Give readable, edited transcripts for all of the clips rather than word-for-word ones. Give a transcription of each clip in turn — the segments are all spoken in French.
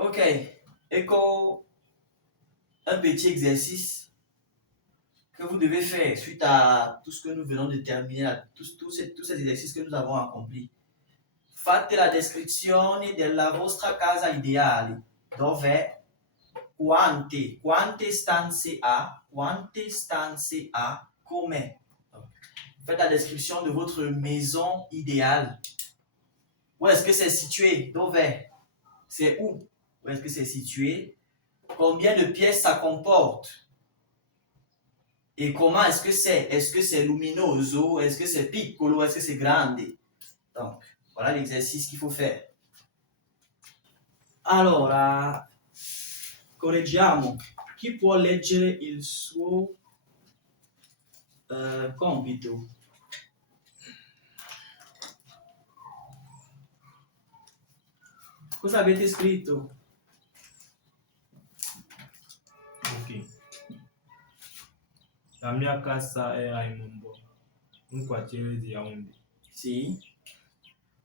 Ok, ecco un petit exercice que vous devez faire suite à tout ce que nous venons de terminer, tous ces exercices que nous avons accomplis. Fate la descrizione della vostra casa ideale, dove quante stanze ha, com'è. Faites la description de votre maison idéale. Où est-ce que c'est situé? Dove? C'est où? Où est-ce que c'est situé? Combien de pièces ça comporte? Et comment est-ce que c'est? Est-ce que c'est luminoso? Est-ce que c'est piccolo? Est-ce que c'est grande? Donc, voilà l'exercice qu'il faut faire. Allora, correggiamo. Chi può leggere il suo compito? Cosa avete scritto? Ok. La mia casa è a Imumbo, un quartiere di Yaoundé. Sì.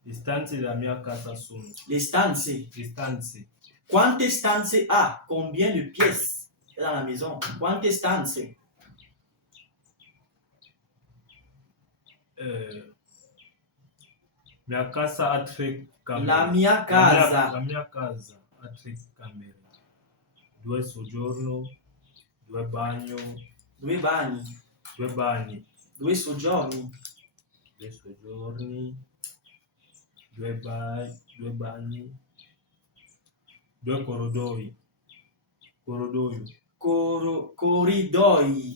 Le stanze della mia casa sono. Le stanze. Le stanze. Quante stanze ha? Combien de pièces dans la maison? Quante stanze? Mia casa ha 3 camere. La mia casa. La mia casa ha 3 camere. 2 soggiorno, 2 bagno. 2 bagni. 2 bagni. 2 soggiorni. 2 soggiorni. 2 bagni. 2 corridoi.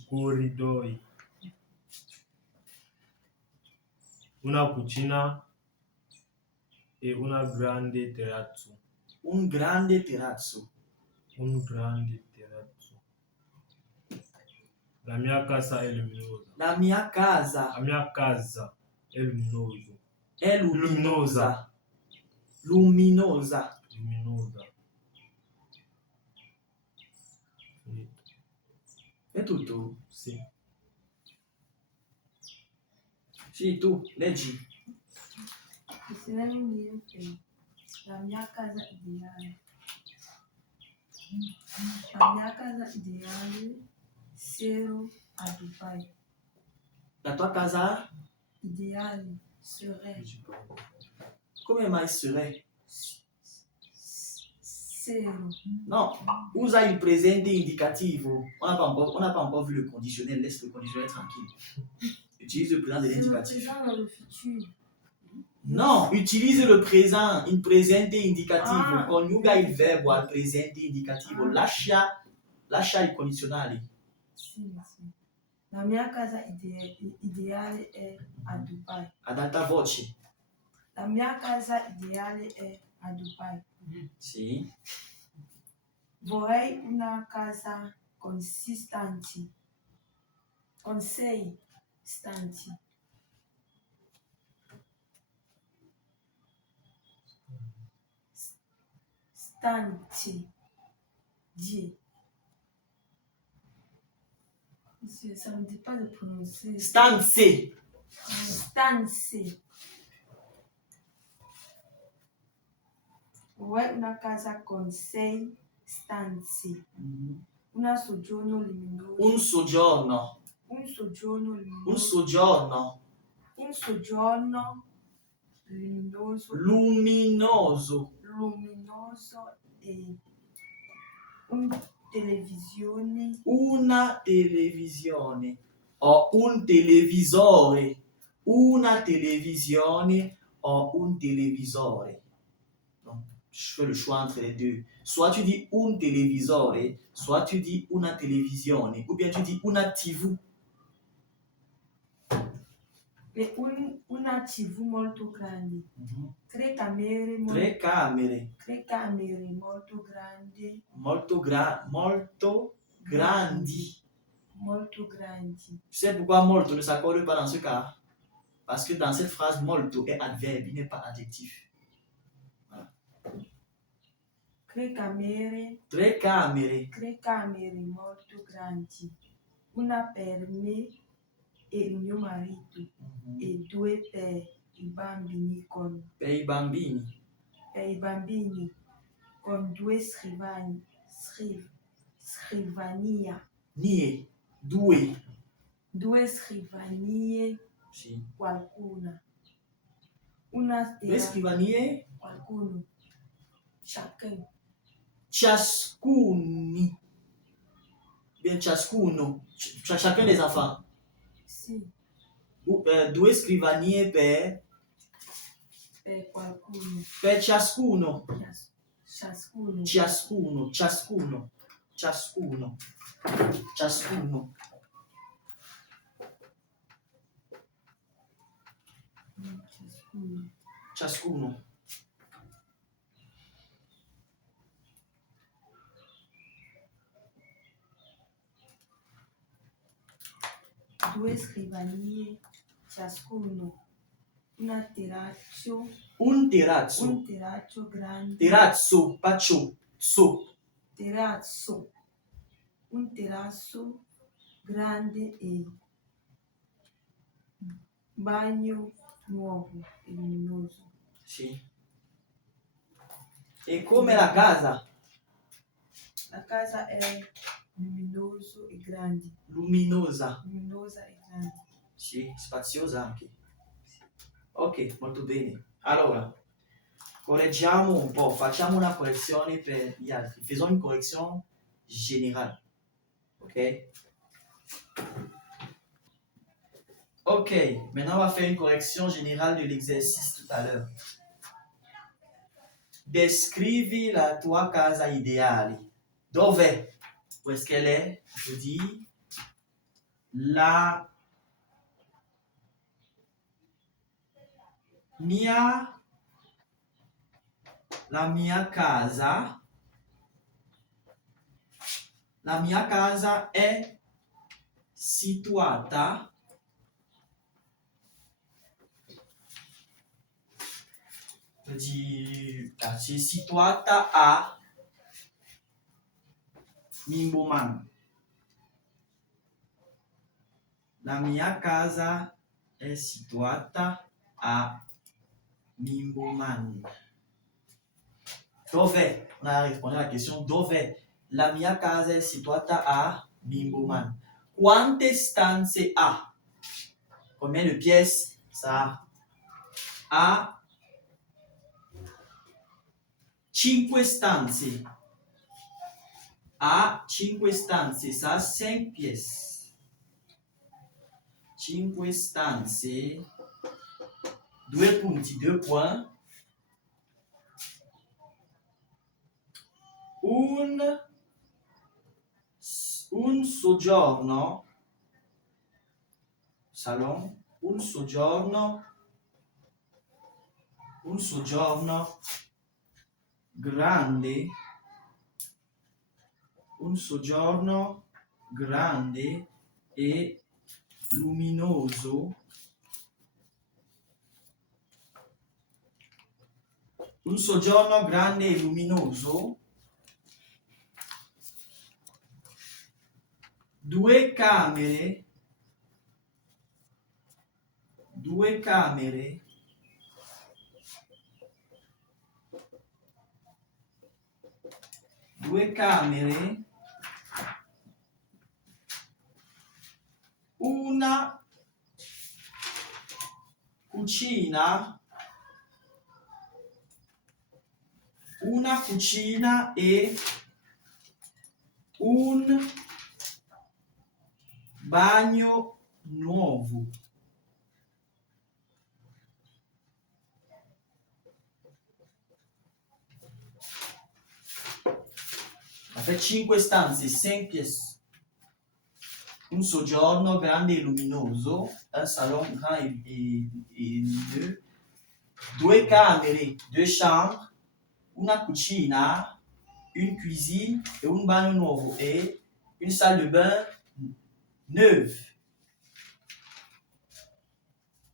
Corridoi. Una cucina e una grande terrazzo. Un grande terrazzo. Un grande terrazzo. La mia casa è luminosa. La mia casa. La mia casa è luminosa. È luminosa. Luminosa. Luminosa. È tutto? Sì. Sì, tu, leggi. La mia casa ideale. La mia casa ideale serait à Dubaï. La tua casa? Idéale serait. Come mai serait? Zéro. Non, usa il presente indicativo. On n'a pas encore vu le conditionnel. Laisse le conditionnel tranquille. Utilise le présent de l'indicatif. C'est le présent dans le futur. Non, utilise le présent, in presente indicativo. Ah. Coniuga il verbo al presente indicativo. Lascia i condizionali. Sì. La mia casa ideale è a Dubai. Ad alta voce. La mia casa ideale è a Dubai. Sì. Vorrei una casa con 6 stanze. Con 6 stanze. Stanze. Monsieur, ça ne me dit pas de prononcer. Stanze. Stanze. Vorrei una casa con 6 stanze. Una soggiorno luminoso. Un soggiorno. Un soggiorno luminoso. Un soggiorno. Un soggiorno luminoso. Luminoso. Luminoso e un televisione. Una televisione. O un televisore. Una televisione o un televisore. Donc, je fais le choix entre les deux. Soit tu dis un televisore, soit tu dis una televisione, ou bien tu dis una TV. E una TV molto grande. 3 camere. 3 camere. 3 camere molto grandi. Molto grandi. Molto grandi. Tu sais pourquoi molto ne s'accorde pas dans ce cas? Parce que dans cette phrase, molto est adverbe, il n'est pas adjectif. Voilà. 3 camere. 3 camere. 3 camere molto grandi. Una per me e il mio marito. E 2 per i bambini Per i bambini. Per i bambini con 2 scrivanie, Nie. 2. 2 scrivanie Sì. qualcuna. Una 2 terrazza, scrivanie. qualcuno, chacun. Ciascuni. Bien, ciascuno. Chacun des enfants. Sì, 2 scrivanie per qualcuno. ciascuno. Ciascuno. Ciascuno. Ciascuno. Ciascuno. Ciascuno. Ciascuno. Ciascuno. Due scrivanie, ciascuno. Una terrazzo, Un terrazzo. un terrazzo grande. Terrazzo, pas ciò. So. Terrazzo. Un terrazzo grande e bagno nuovo e luminoso. Sì. E come la casa? La casa è luminoso e grande. Luminosa. Luminosa e grande. Sì, spaziosa anche. Ok, molto bene. Allora, correggiamo un po', facciamo una correzione per gli altri. Faisons une correction générale. Ok? Ok, maintenant on va faire une correction générale de l'exercice tout à l'heure. Descrivi la tua casa ideale. Dove? Où est-ce qu'elle est? Je dis la mia casa. La mia casa è situata c'est situata a Mimboman. La mia casa è situata a Mimboman. Dove? On a répondu à la question dove. La mia casa è situata a Mimboman. Quante stanze ha? Combien de pièces ça a? 5 stanze. A 5 stanze, ça a 5 pièces. 5 stanze. 2 punti, 2 points. Un soggiorno. Salon. Un soggiorno grande. Un soggiorno grande e luminoso. Un soggiorno grande e luminoso. 2 camere. 2 camere. 2 camere. Una cucina. Una cucina e un bagno nuovo. En fait, 5 stanze, 5 pièces. Un soggiorno grande e luminoso, un salon grand et lumineux, 2 camere, 2 chambres, una cucina, une cuisine et un bagno nuovo et une salle de bain neuve.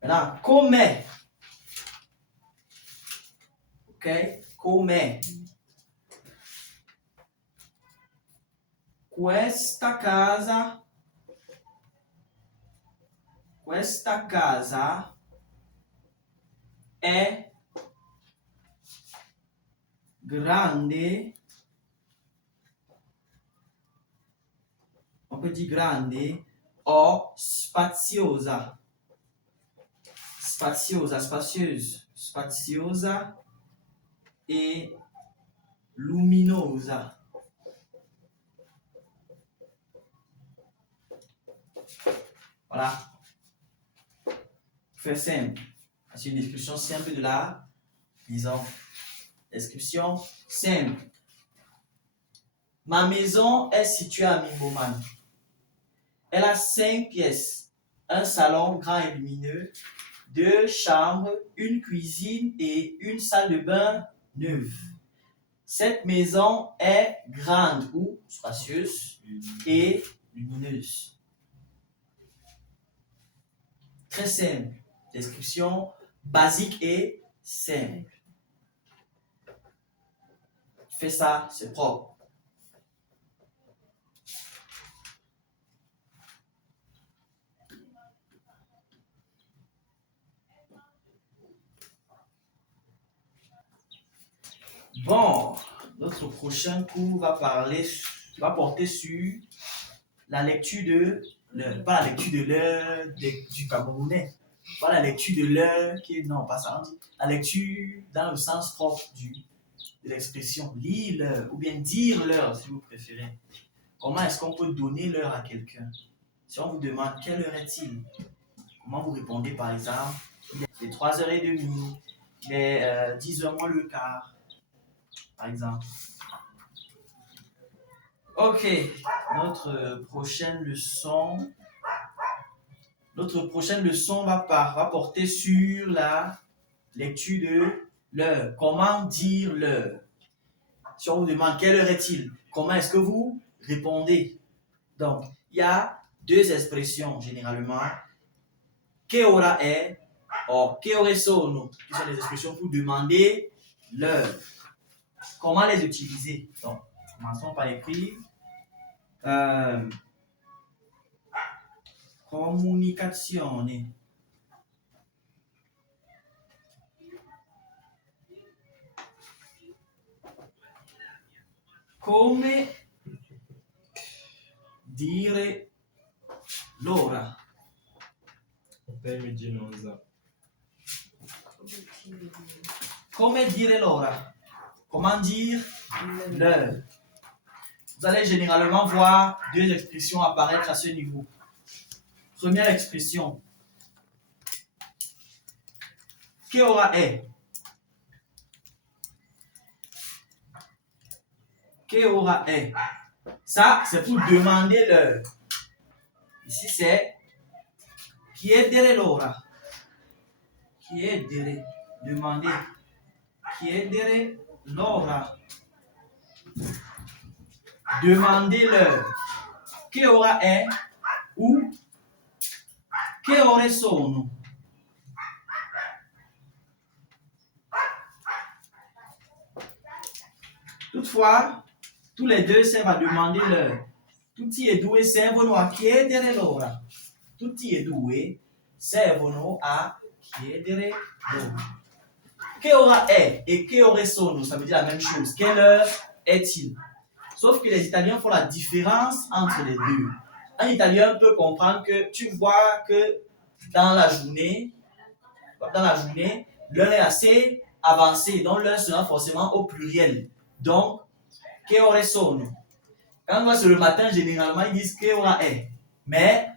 Maintenant, com'è? Ok? Com'è? Questa casa è grande, on peut dire grande, ou spaziosa. Spaziosa, spacieuse, spaziosa et luminosa. Voilà. Faire simple. C'est une description simple de la maison. Description simple. Ma maison est située à Mimboman. Elle a 5 pièces, un salon grand et lumineux, 2 chambres, une cuisine et une salle de bain neuve. Cette maison est grande ou spacieuse et lumineuse. Très simple. Description basique et simple. Fais ça, c'est propre. Bon, notre prochain cours va porter sur la lecture de l'heure. Pas la lecture de l'heure du Camerounais. Pas la lecture de l'heure qui est, non, pas ça. La lecture dans le sens propre de l'expression. Lire l'heure ou bien dire l'heure si vous préférez. Comment est-ce qu'on peut donner l'heure à quelqu'un? Si on vous demande quelle heure est-il, comment vous répondez par exemple? Il est 3h30, il est 10h moins le quart. Par exemple. Ok, notre prochaine leçon va porter sur la lecture de l'heure. Comment dire l'heure? Si on vous demande quelle heure est-il, comment est-ce que vous répondez? Donc, il y a 2 expressions généralement. Que hora è ou que ore sono, qui sont des expressions pour demander l'heure. Comment les utiliser? Donc, commençons par écrire. Comunicazione. Come dire l'ora? Come dire l'ora? Comment dire l'heure? Vous allez généralement voir 2 expressions apparaître à ce niveau. Première expression. Que hora è? Que hora è? Ça, c'est pour demander l'heure. Ici, c'est chiedere l'ora. Chiedere, demander. Chiedere l'ora. Demander l'heure. Che ora è ou che ore sono. Toutefois, tous les deux servent à demander l'heure. Tutti e due servono a chiedere l'ora. Tutti e due servono a chiedere l'ora. Che ora è et che ore sono, ça veut dire la même chose. Quelle heure est-il? Sauf que les Italiens font la différence entre les deux. Un Italien peut comprendre que tu vois que dans la journée, l'heure est assez avancée, donc l'heure sera forcément au pluriel. Donc, che ore sono? Quand on voit sur le matin, généralement, ils disent che ora è. Mais,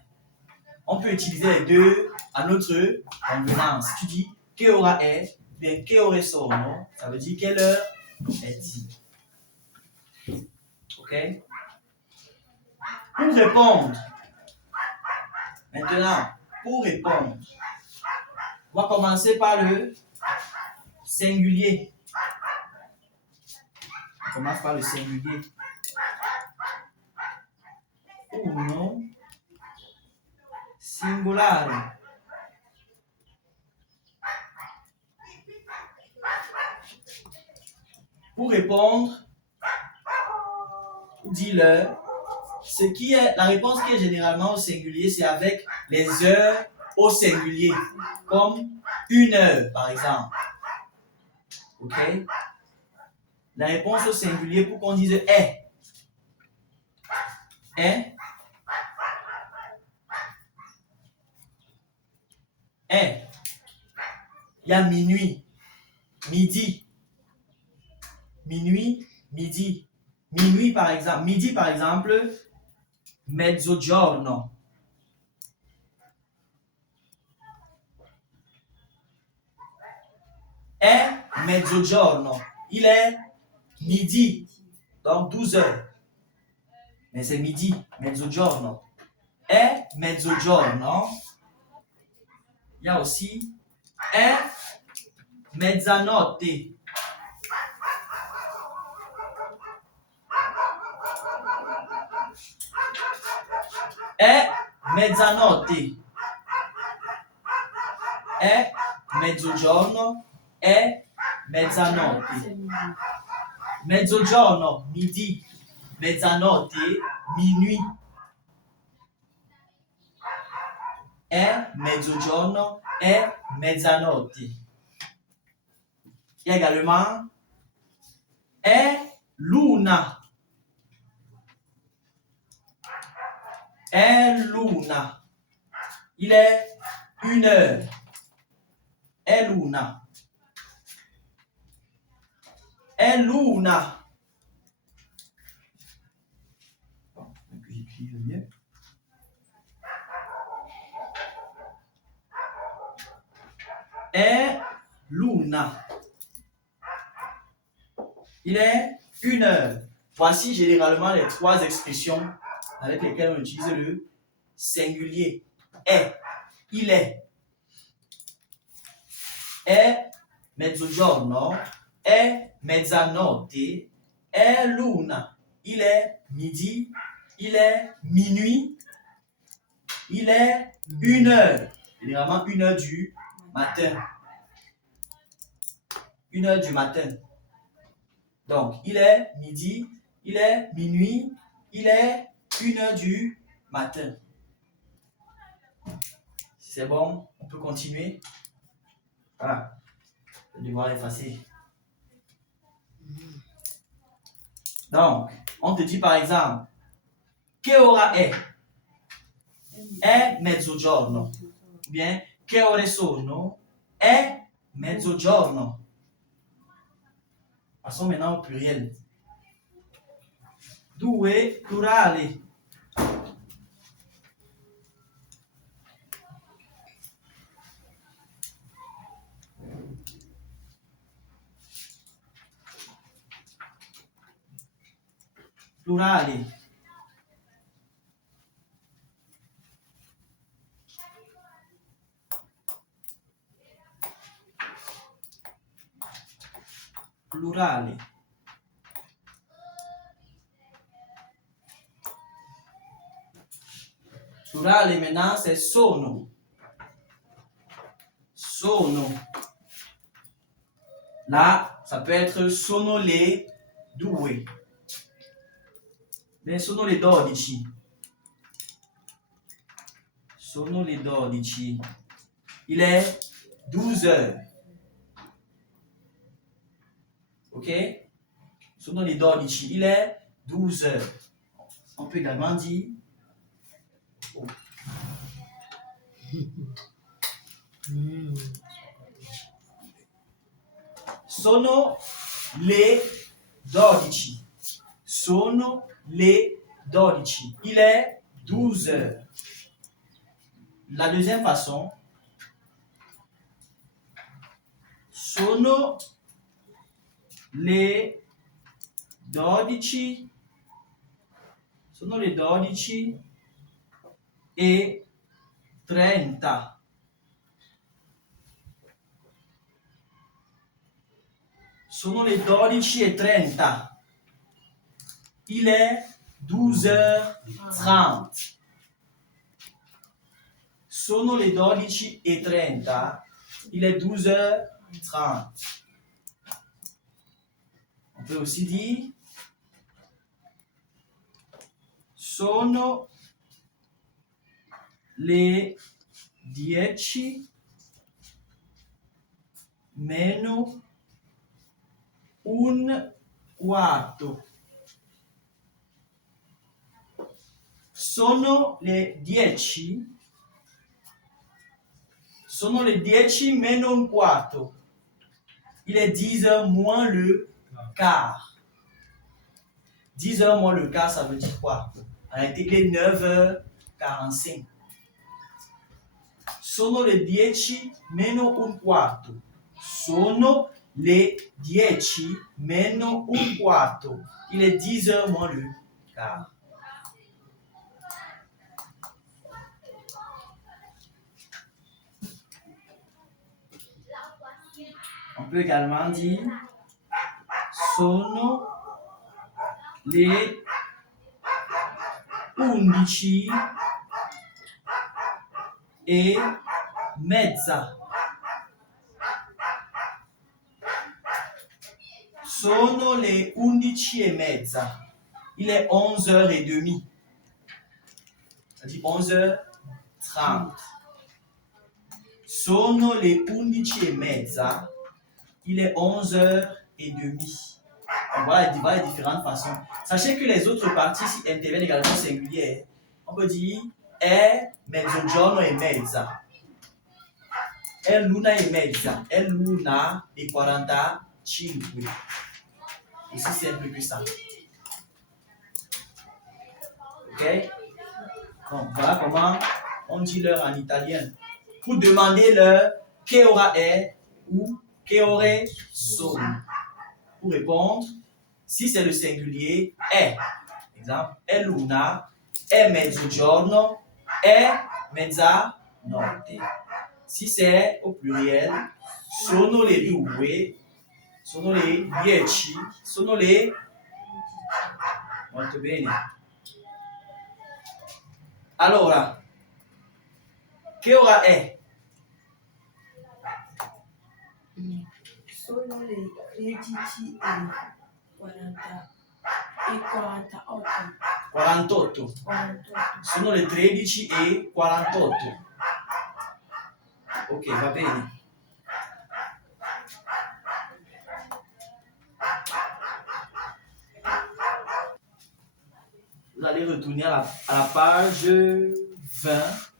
on peut utiliser les deux à notre convenance. Tu dis che ora è, bien che ore sono, ça veut dire quelle heure est-il. Ok? Pour répondre, maintenant, on va commencer par le singulier. On commence par le singulier. Uno, singolare. Pour répondre, dis-leur. La réponse qui est généralement au singulier, c'est avec les heures au singulier, comme 1 heure par exemple. Ok? la réponse au singulier pour qu'on dise est. Est. Est. Il y a minuit, midi. Minuit, midi. Minuit par exemple. Midi par exemple, mezzogiorno. È mezzogiorno. Il est midi. Donc 12 heures. Mais c'est midi, mezzogiorno. È mezzogiorno. Il y a aussi è mezzanotte. È mezzanotte. È mezzogiorno. È mezzanotte. Mezzogiorno, midi. Mezzanotte, minuit. È mezzogiorno. È mezzanotte. Il y a également è luna. È luna. Il est 1 heure. È luna. È luna. Bon, que j'écrive mieux. È luna. Il est 1 heure. Voici généralement les 3 expressions avec lesquelles on utilise le singulier. È. Il est. È mezzogiorno. È mezzanotte. È luna. Il est midi. Il est minuit. Il est 1 heure. Généralement 1 heure du matin. 1 heure du matin. Donc, il est midi, il est minuit, il est 1 heure du matin. C'est bon, on peut continuer. Voilà. Je vais devoir l'effacer. Donc, on te dit par exemple, che ora è? È mezzogiorno. Ou bien, che ore sono? È mezzogiorno. Passons maintenant au pluriel. Due, plurale. Plurale. Plurale. Plurale maintenant c'est sono. Sono. Là, ça peut être sono le due. Mais sono le 12. Sono le 12. Il est 12 heures. Ok? Sono le 12. Il est 12 heures. On peut également dire sono le 12. Sono le 12. Il est 12 heures. La deuxième façon, sono le 12. Sono le 12 e 30. Sono le 12:30. Il est 12h30. Sono le 12:30. Il est 12h30. On peut aussi dire sono le 10 meno un quarto. Sono le 10. Sono le 10 meno un quarto. Il est 10h moins le quart. 10h moins le quart, ça veut dire quoi? En réalité, il est 9h45. Sono le 10 meno un quarto. Sono le 10 meno un quarto. Il est 10h moins le quart. On peut également dire sono le 11 e mezza. Sono le 11 e mezza. Il est 11h30. C'est-à-dire 11h30. Sono le 11 e mezza. Il est 11h30. Voilà les différentes façons. Sachez que les autres parties ici interviennent également au singulier. On peut dire è mezzogiorno e mezza. È l'una e mezza. È l'una e 45. Aussi simple que ça. Ok? Donc voilà comment on dit l'heure en italien. Pour demander l'heure, che ora è ou che ore sono. Pour répondre, si c'est le singulier, è. Exemple, è l'una, è mezzogiorno, è mezzanotte. Si c'est au pluriel, sono le 2, sono le 10, sono le... Molto bene. Allora, che ora è? Sono le 13 e 48. 48. Sono le 13 e 48. Ok, va bene. Vous allez retourner à la page 20.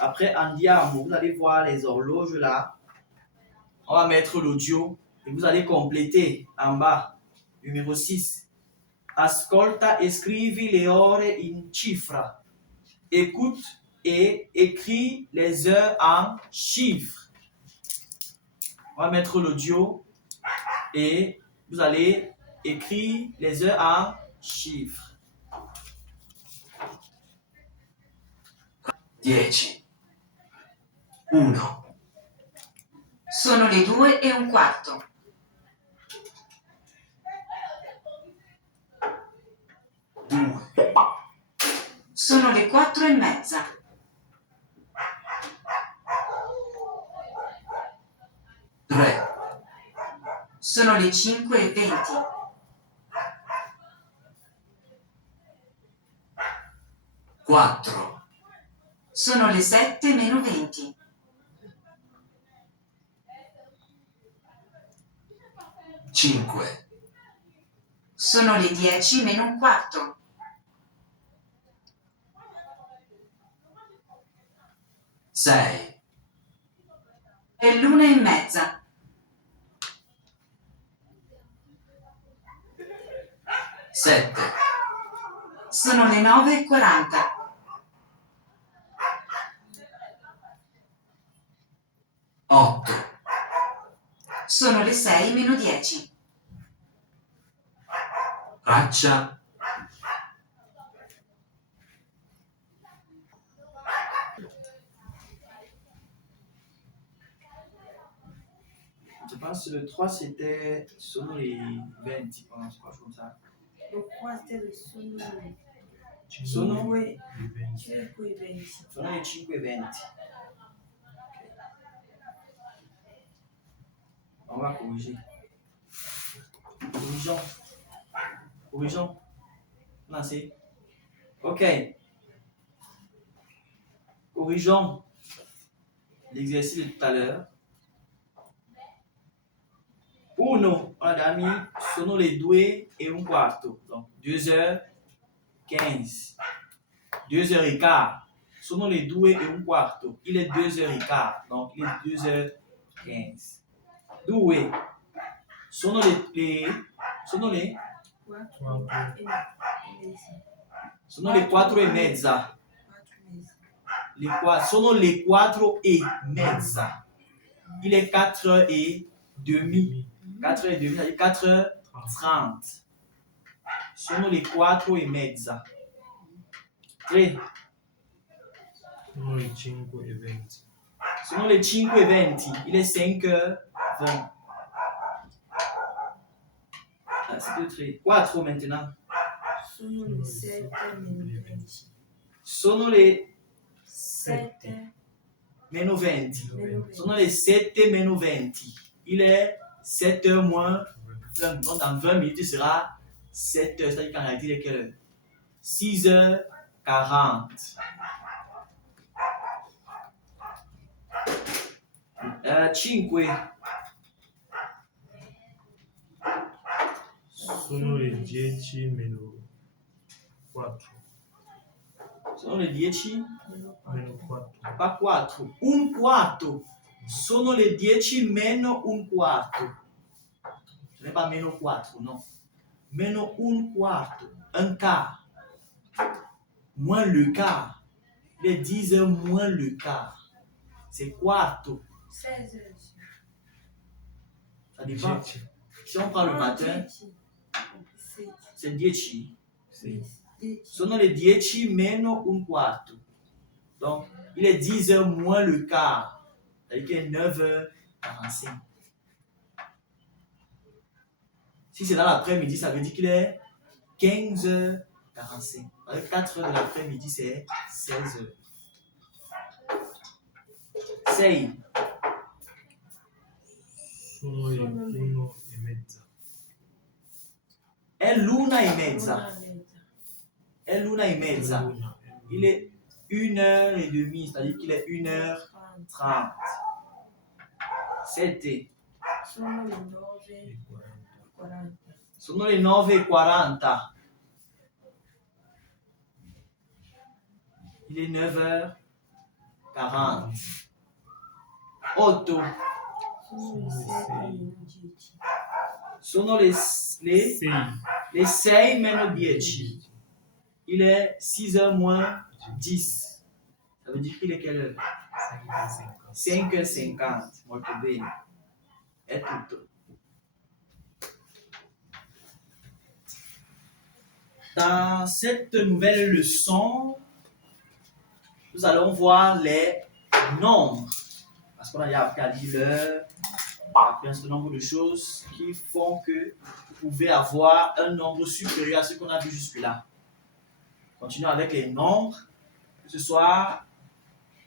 Après Andiamo, vous allez voir les horloges là. On va mettre l'audio et vous allez compléter en bas. Numéro 6. Ascolta e scrivi le ore in cifra. Écoute et écris les heures en chiffres. On va mettre l'audio et vous allez écrire les heures en chiffres. 10. 1. Sono le 2:15. 2. Sono le 4:30. 3. Sono le 5:20. 4. Sono le 7:20. 5. Sono le 10:15. 6. È l'1:30. 7. Sono le 9:40. 8. Sono le 6:10. Traccia. Je pense que le 3 c'était sono les 20, je pense, quoi comme ça. Le 3 c'était le sono le Sono 5:20. sono le 5:20. On va corriger. Corrigeons. Non, c'est... Ok. Corrigeons l'exercice de tout à l'heure. 1, Adami, sono le 2:15. Donc 2h15. 2h15. Sono le 2:15. Il est 2h15. Donc il est 2h15. 2. Sono le 4:30. Sono le 4:30. Il est 4h30. 4h30, c'est-à-dire 4h30. Sono le 4:30. 3. Sono le 5:20. Sono le 5:20. Il est 5h20. 4 maintenant. Sono le 7:20. Sono le 7 meno 20. meno Sono le 7:20. Il est 7h moins 20. Donc dans 20 minutes, il sera 7h. C'est-à-dire qu'en réalité, il est quelle heure? 6h40. 5. Sono le 10:04. Sono le 10. Meno 4. Pas 4. Un quarto. Sono le 10 meno un quarto. Ce n'est pas meno 4, non. Meno un quarto. Un quart. Moins le quart. Il est 10h moins le quart. C'est quarto. 16 heures. Ça dépend. 10. Si on prend le matin, c'est 10. Sì. Sono le 10 meno un quarto. Donc, il est 10h moins le quart. C'est-à-dire qu'il est 9h45. Si c'est dans l'après-midi, ça veut dire qu'il est 15h45. Avec 4h de l'après-midi, c'est 16h. 6. Sono le 1:30. È l'1:30. È l'1:30. L'una. Il est 1h30, c'est-à-dire qu'il est 1h30. 7. Sono le E 40. 9:40. Sono le 9:40. Il est 9h40. 8. Sono le 7:10. Sono le 6. 6 meno 10. Il est 6h moins 10. Ça veut dire qu'il est quelle heure? 5h50. Molto bene. È tutto. Dans cette nouvelle leçon, nous allons voir les nombres. Parce qu'on a déjà appris à lire l'heure, appris un certain nombre de choses qui font que vous pouvez avoir un nombre supérieur à ce qu'on a vu jusque-là. Continuons avec les nombres, que ce soit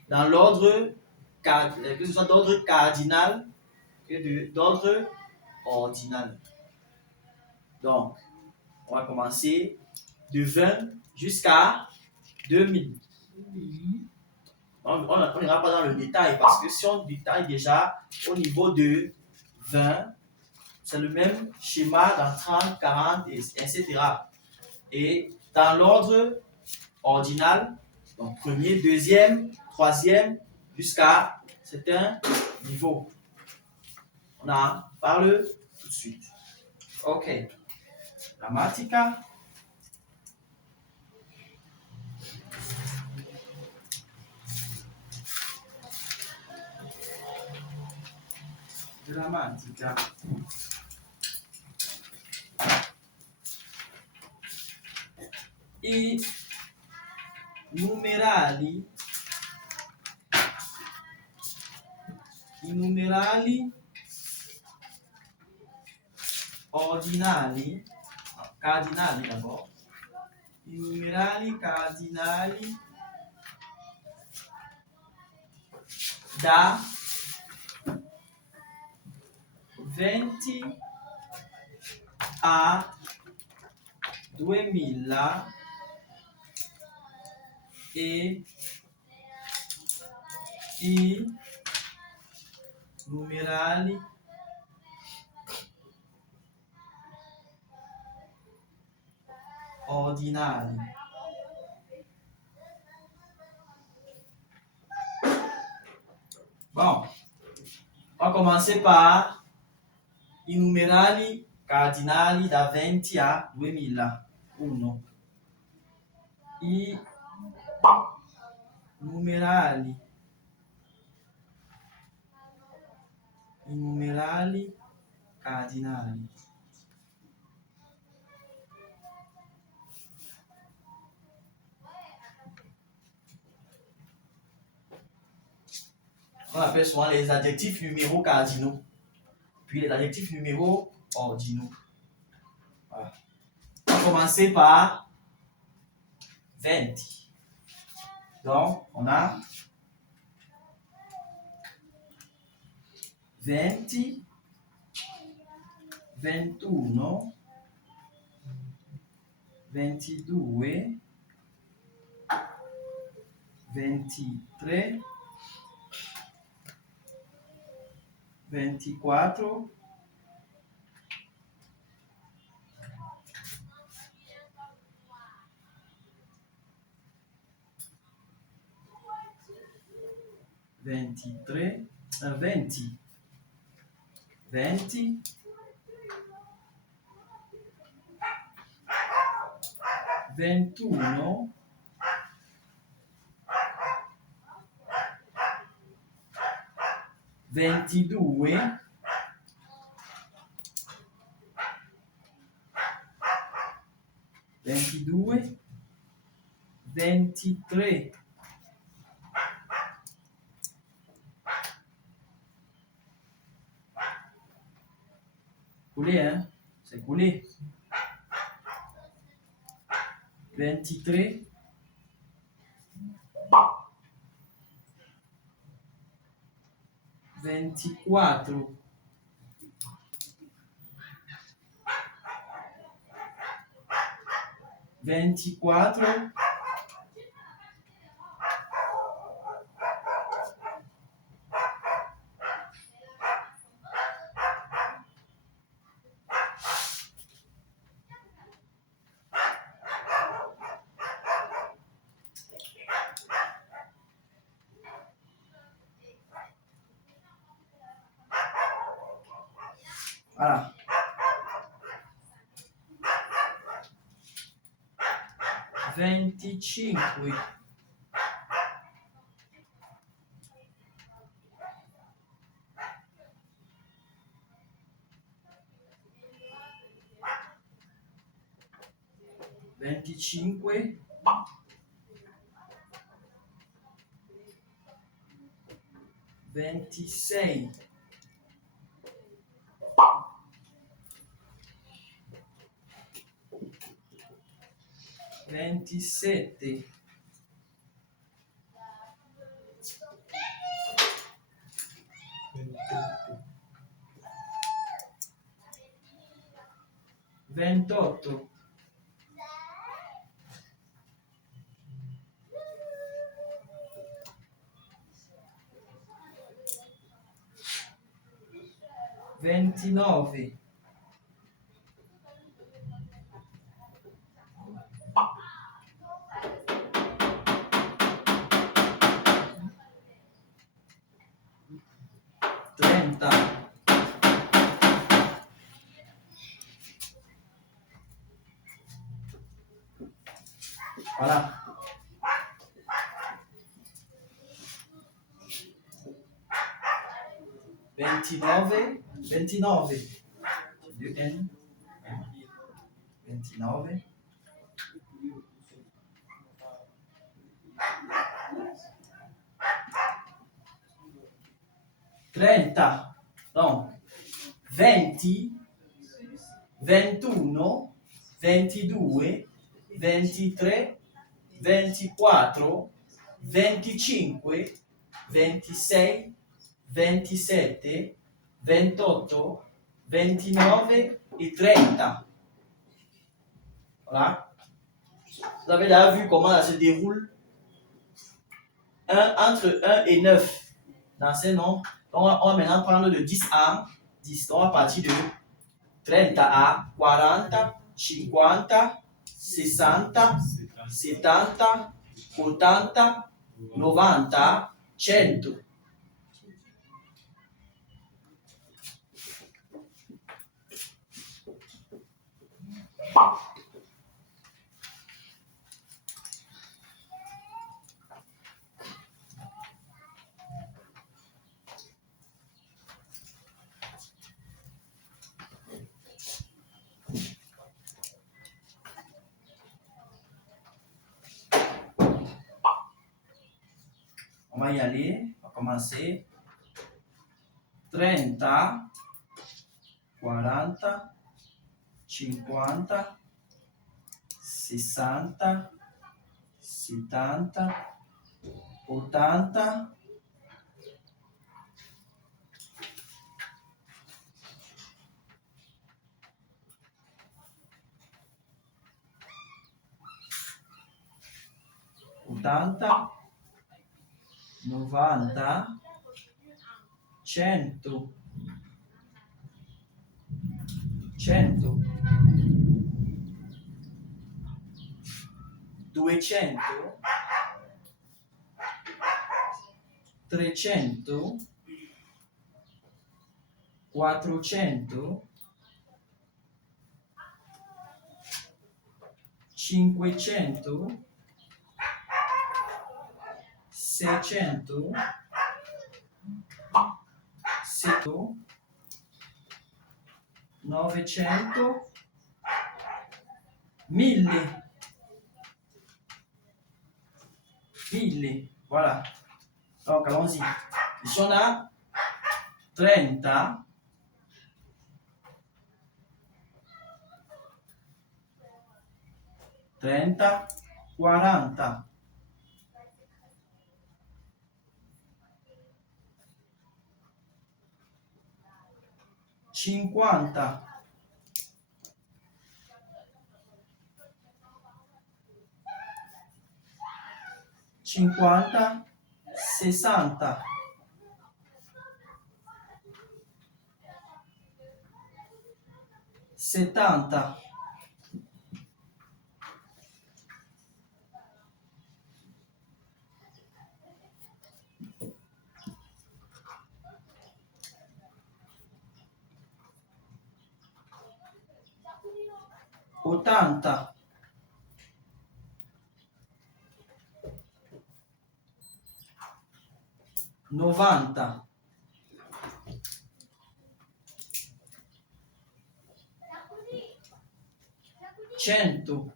dans l'ordre, que ce soit d'ordre cardinal et d'ordre ordinal. Donc, on va commencer de 20 jusqu'à 2000. On n'ira pas dans le détail parce que si on détaille déjà au niveau de 20, c'est le même schéma dans 30, 40, etc. Et dans l'ordre ordinal, donc premier, deuxième, troisième, jusqu'à certains niveaux. On en parle tout de suite. Ok. Grammatica. Grammatica. I numerali ordinali, cardinali d'abord, i numerali cardinali da 20 a 2000 e i numerali ordinali. Bon, on va commencer par i numerali cardinali da 20 a 2000. 1. I numerali cardinali. On appelle souvent les adjectifs numéros cardinaux, puis les adjectifs numéros ordinaux. Voilà. On va commencer par 20. Donc, on a 20, 21, 22, 23, 24, 23, 20, 20, 21, 22, 22, 23, coulé, hein? C'est coulé. 23, 24, 24, voilà. 25, 25, 26, 27, 28, 29, 30, voilà. 29, 29, 2N, 29, 30, donc 20, 21, 22, 23, 24, 25, 26, 27, 28, 29 et 30. Voilà. Vous avez déjà vu comment ça se déroule entre 1 et 9 dans ces nombres. Donc, on va maintenant prendre de 10 à 10. Donc, à partir de 30 à 40, 50, 60, 70, 80, 90, 100. On va y aller, on va commencer. 30, 40, 50, 60, 70, 80, 80, 90, 100, 100, 200, 300, 400, 500, 600, 700, 900, 1000. 1000. Voilà. Donc, allons-y. Ici, on a 30, 30, 40, 50, 50, 60, 70, 80, 90, 100,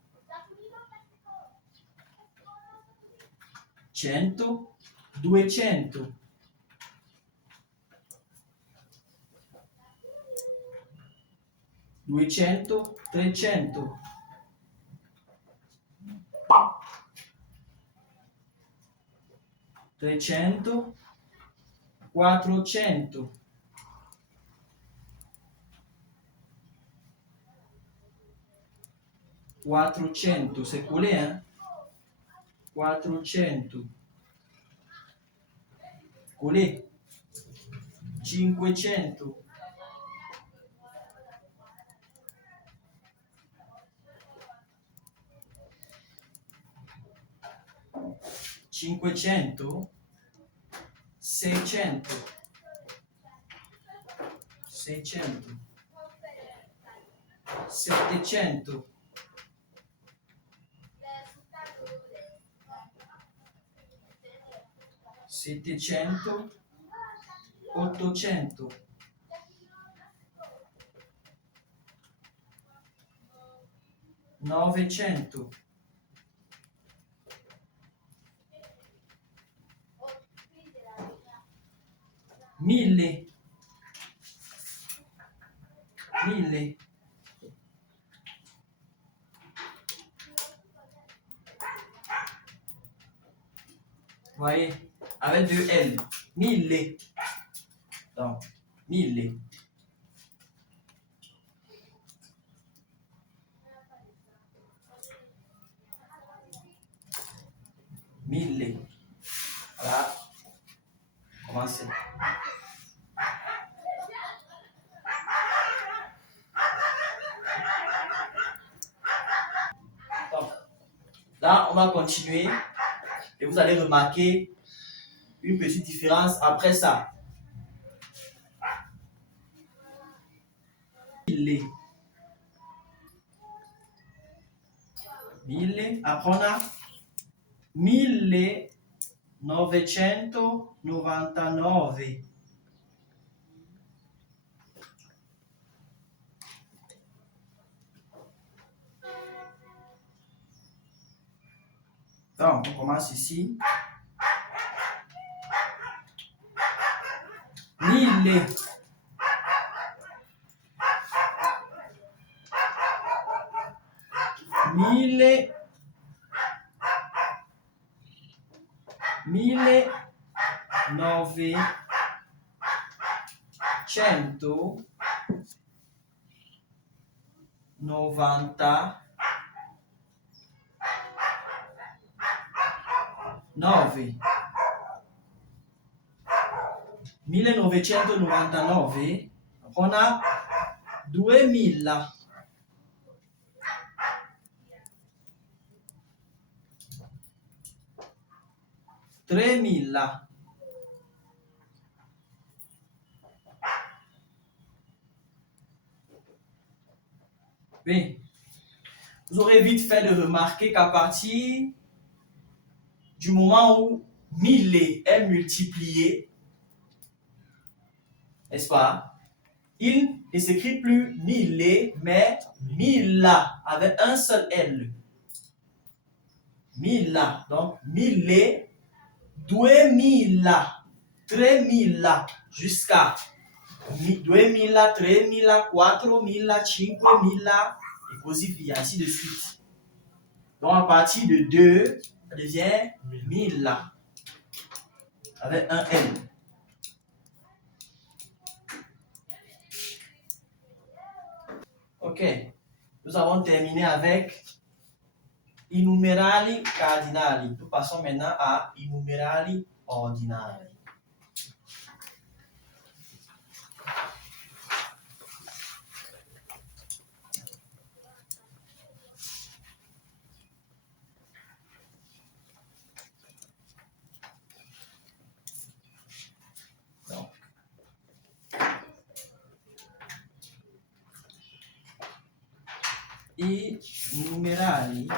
100, 200, 200, 300, 300, 400, 400, c'est collé, hein? 400, collé. 500, 500, 600, 600, 700, 700, 800, 900, 1000, 1000, voyez, avec deux L, 1000, donc 1000, 1000, voilà, commencez. Là, on va continuer et vous allez remarquer une petite différence après ça. 1000. 1000. Après, on a 1999. Donc, on commence ici. 1000. 1000. 1999. On a 2000. 3000. 20. Vous aurez vite fait de remarquer qu'à partir du moment où 1000 est multiplié, n'est-ce pas? Il ne s'écrit plus 1000, mais 1000 avec un seul L. 1000. Donc 1000, 2000, 3000 jusqu'à 2000, 3000, 4000, 5000 et così via, ainsi de suite. Donc à partir de 2, ça devient 1000 avec un L. Ok, nous avons terminé avec i numerali cardinali. Nous passons maintenant à i numerali ordinali. Donc, i numerali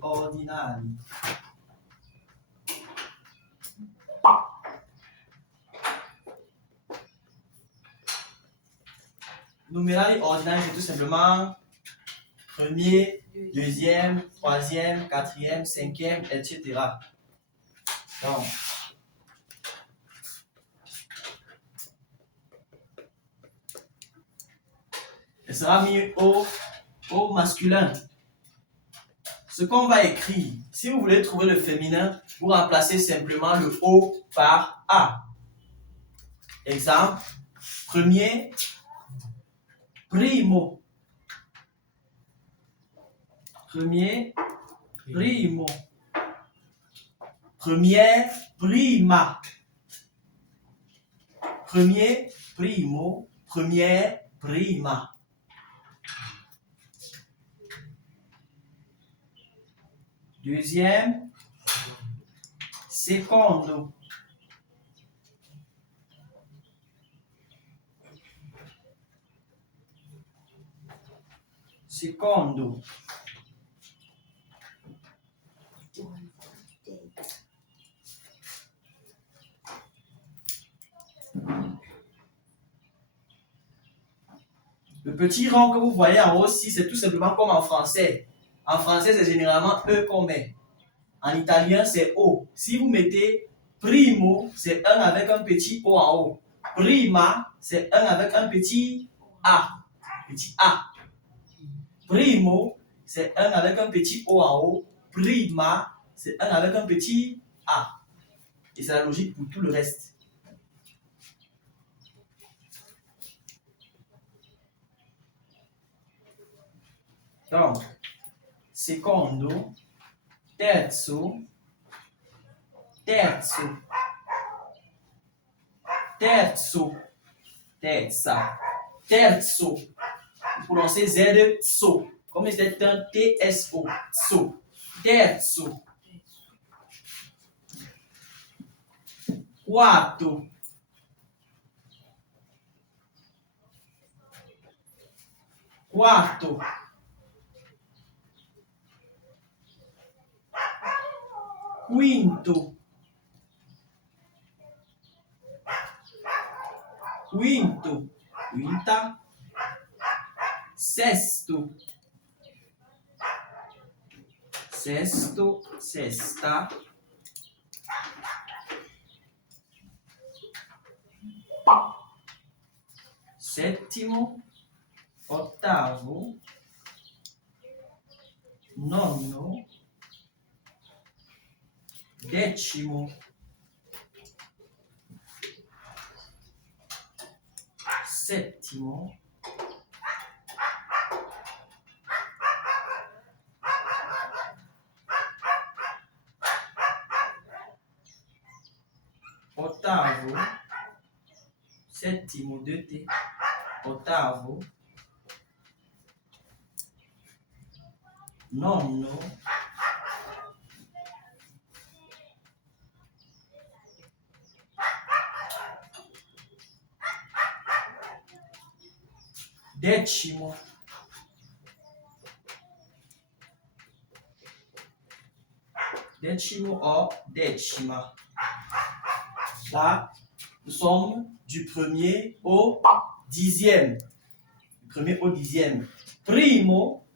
ordinali. Numerali ordinali, c'est tout simplement premier, deuxième, troisième, quatrième, cinquième, etc. Donc, elle sera mis au masculin. Ce qu'on va écrire, si vous voulez trouver le féminin, vous remplacez simplement le O par A. Exemple, premier, primo. Premier, primo. Première, prima. Premier, primo. Première, prima. Deuxième, secondo. Secondo. Le petit rang que vous voyez en haut ici, c'est tout simplement comme en français. En français, c'est généralement E qu'on met. En italien, c'est O. Si vous mettez primo, c'est 1 avec un petit O en haut. Prima, c'est 1 avec un petit A. Petit A. Primo, c'est 1 avec un petit O en haut. Prima, c'est 1 avec un petit A. Et c'est la logique pour tout le reste. Donc, secondo, terzo, terzo, terzo, terza, terzo. Vous prononcez Z, tso. Comme c'est un TSO, tso. Terzo. Quarto. Quarto. Quinto. Quinto. Quinta. Sesto. Sesto. Sesta. Settimo. Ottavo. Nono. Decimo. Settimo. Ottavo. Settimo, 2T. Ottavo. Nono. Décimo. Décimo ou décima. Là, nous sommes du premier au dixième. Du premier au dixième. Primo,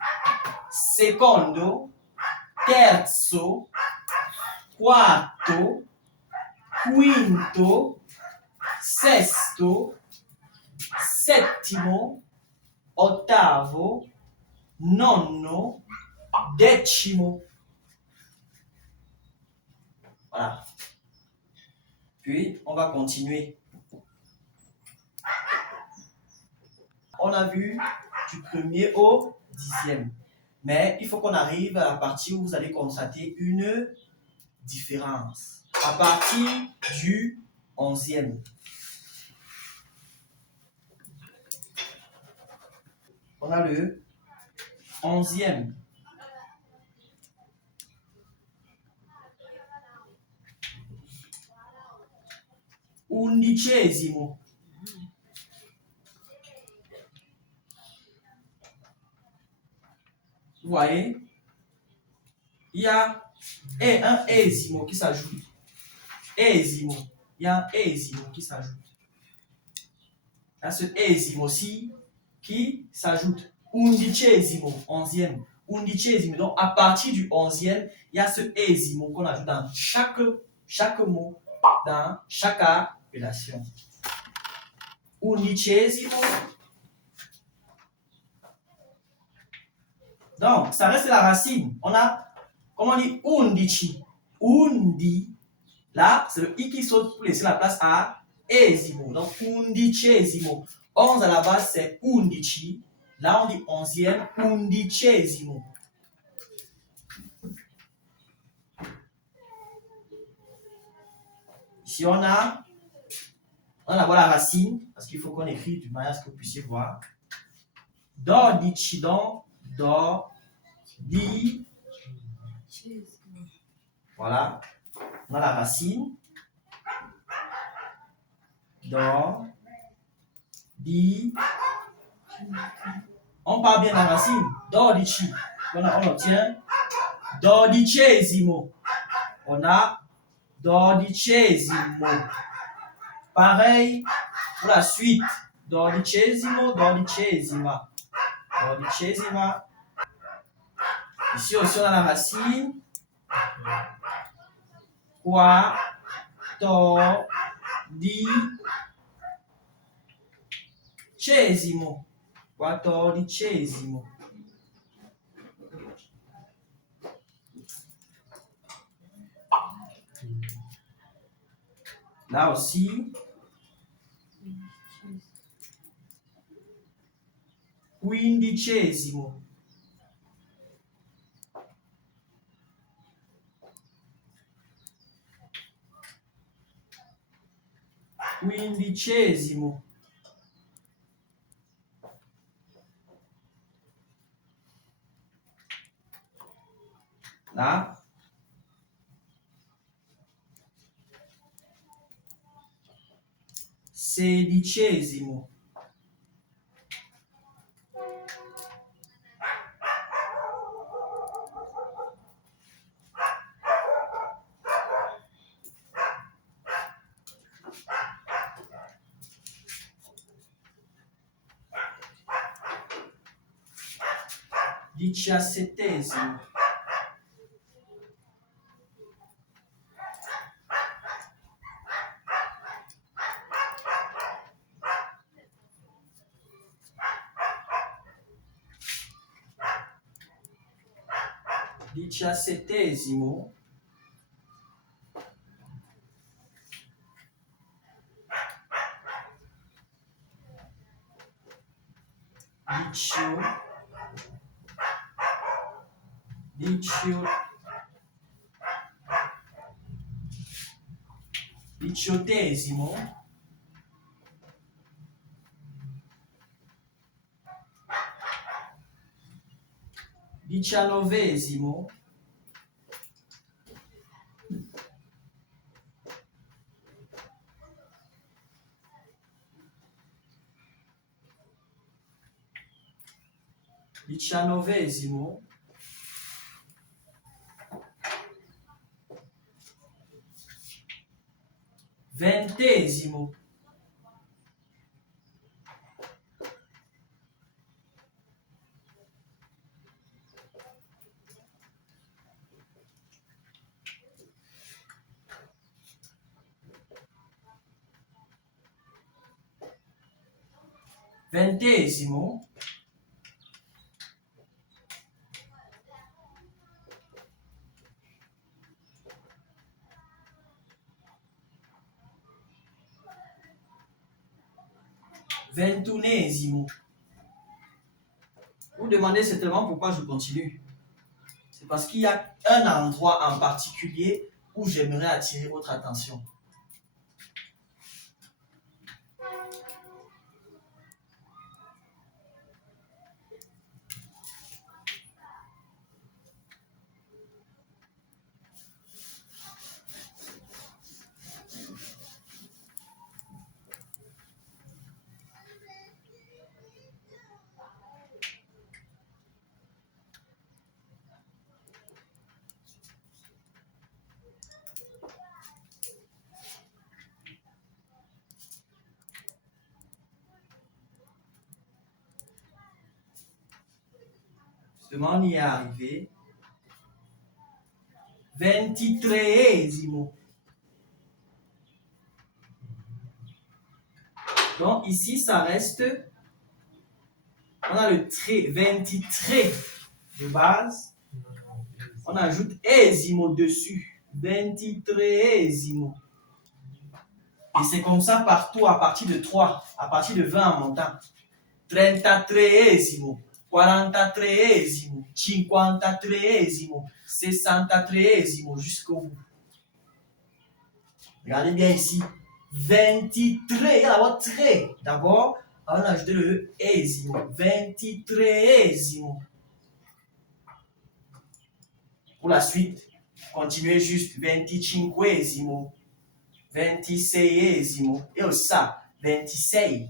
secondo, terzo, quarto, quinto, sesto, settimo, ottavo, nono, decimo. Voilà. Puis, on va continuer. On a vu du premier au dixième. Mais il faut qu'on arrive à la partie où vous allez constater une différence. À partir du onzième. On a le onzième. Undicesimo. Vous voyez, il y a un esimo qui s'ajoute. Esimo. Il y a un esimo qui s'ajoute. Il y a ce esimo-ci qui s'ajoute. Undicesimo, onzième. Undicesimo. Donc, à partir du onzième, il y a ce esimo qu'on ajoute dans chaque mot, dans chaque appellation. Undicesimo. Donc, ça reste la racine. On a, comment on dit, undici. Undi. Là, c'est le i qui saute pour laisser la place à esimo. Donc, undicesimo. 11 à la base, c'est undici. Là, on dit onzième, undicesimo. Ici, on a d'abord la racine, parce qu'il faut qu'on écrit de manière à ce que vous puissiez voir. Dodici, donc, do, di. Voilà. On a la racine. Do, di. On parle bien de la racine. Dodici. On obtient dodicesimo. On a dodicesimo. Pareil pour la suite. Dodicesimo, dodicesima. Dodicesima. Ici aussi, on a la racine. Quattordicesimo. Quattordicesimo. Là aussi. Quindicesimo. Quindicesimo. Là. Sedicesimo. Diciassettesimo. Diciassettesimo. Diciottesimo. Diciannovesimo. Diciannovesimo. Ventesimo. Ventesimo. Ventunesimo. Vous demandez certainement pourquoi je continue. C'est parce qu'il y a un endroit en particulier où j'aimerais attirer votre attention. Justement, on y est arrivé. Ventitreesimo. Donc ici, ça reste. On a le trait, 23 de base. On ajoute esimo dessus. 23esimo. Et c'est comme ça partout à partir de 3, à partir de 20 en montant. 33esimo. 43esimo, 53esimo, 63esimo jusqu'au bout. Regardez bien ici. 23, il y a d'abord très. D'abord, on a ajouté le esimo. 23esimo. Pour la suite, continuez juste. 25esimo, 26esimo. Et aussi ça, 26.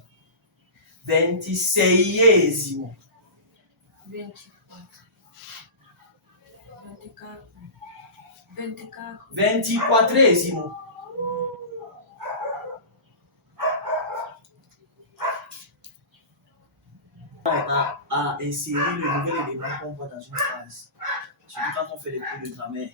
26esimo. 24esimo. À insérer le nouvel élément qu'on voit dans une phrase. Surtout quand on fait les cours de grammaire.